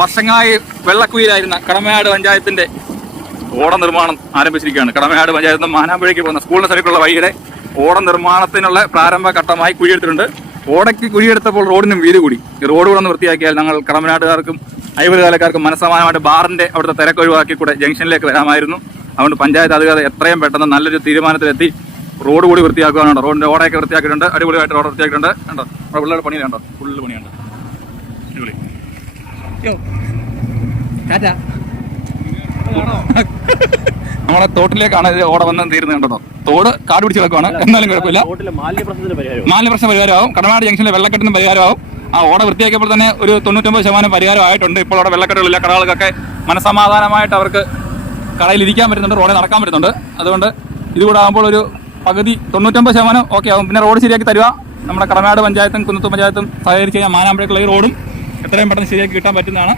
വർഷങ്ങളായി വെള്ളക്കുയിലായിരുന്ന കടമയാട് പഞ്ചായത്തിന്റെ ഓട നിർമ്മാണം ആരംഭിച്ചിരിക്കുകയാണ്. കടമയാട് പഞ്ചായത്ത് നിന്ന് മാനാമ്പുഴയ്ക്ക് പോകുന്ന സ്കൂളിന് സൈഡിലുള്ള വഴിയുടെ ഓട നിർമ്മാണത്തിനുള്ള പ്രാരംഭ ഘട്ടമായി കുഴിയെടുത്തിട്ടുണ്ട്. ഓടയ്ക്ക് കുഴിയെടുത്തപ്പോൾ റോഡിനും വീതി കൂടി. ഈ റോഡ് കൂടെ ഒന്ന് വൃത്തിയാക്കിയാൽ ഞങ്ങൾ കടമനാട്ടുകാർക്കും അയൽക്കാർക്കും മനസ്സമാനമായിട്ട് ബാറിന്റെ അവിടുത്തെ തിരക്കൊഴിവാക്കി കൂടെ ജംഗ്ഷനിലേക്ക് വരാമായിരുന്നു. അതുകൊണ്ട് പഞ്ചായത്ത് അധികൃതർ എത്രയും പെട്ടെന്ന് നല്ലൊരു തീരുമാനത്തിലെത്തി റോഡ് കൂടി വൃത്തിയാക്കുകയാണ്. റോഡിന്റെ ഓടയൊക്കെ വൃത്തിയാക്കിയിട്ടുണ്ട്. അടിപൊളിയായിട്ട് റോഡ് വൃത്തിയാക്കിയിട്ടുണ്ട്. കണ്ടോ അവിടെ പിള്ളേരുടെ പണിയുണ്ടോ? ഫുള്ള് പണിയുണ്ട്. അടിപൊളി. നമ്മളെ തോട്ടിലേക്കാണ് ഇത് ഓട വന്ന് തീരുന്നത്. കണ്ടോ തോട് കാട് പിടിച്ച് കിടക്കുവാണ്. എന്നാലും കുഴപ്പമില്ല. മാലിന്യ പ്രശ്നം പരിഹാരമാവും. കടമനാട് ജംഗ്ഷനിലെ വെള്ളക്കെട്ടിനും പരിഹാരമാവും. ആ ഓട വൃത്തിയാക്കിയപ്പോൾ തന്നെ ഒരു 99% പരിഹാരമായിട്ടുണ്ട്. ഇപ്പോൾ അവിടെ വെള്ളക്കെട്ടുകളില്ല. കടകൾക്കൊക്കെ മനസ്സമാധാനമായിട്ട് അവർക്ക് കടയിൽ ഇരിക്കാൻ പറ്റുന്നുണ്ട്, റോഡിൽ നടക്കാൻ പറ്റുന്നുണ്ട്. അതുകൊണ്ട് ഇതുകൂടെ ആകുമ്പോൾ ഒരു പകുതി 99% ഓക്കെ ആകും. പിന്നെ റോഡ് ശരിയാക്കി തരിക. നമ്മുടെ കടമനാട് പഞ്ചായത്തും കുന്നത്തൂർ പഞ്ചായത്തും സഹകരിച്ച് കഴിഞ്ഞാൽ മാനാമ്പഴക്കുള്ള ഈ റോഡും എത്രയും പെട്ടെന്ന് ശരിയാക്കി കിട്ടാൻ പറ്റുന്നതാണ്.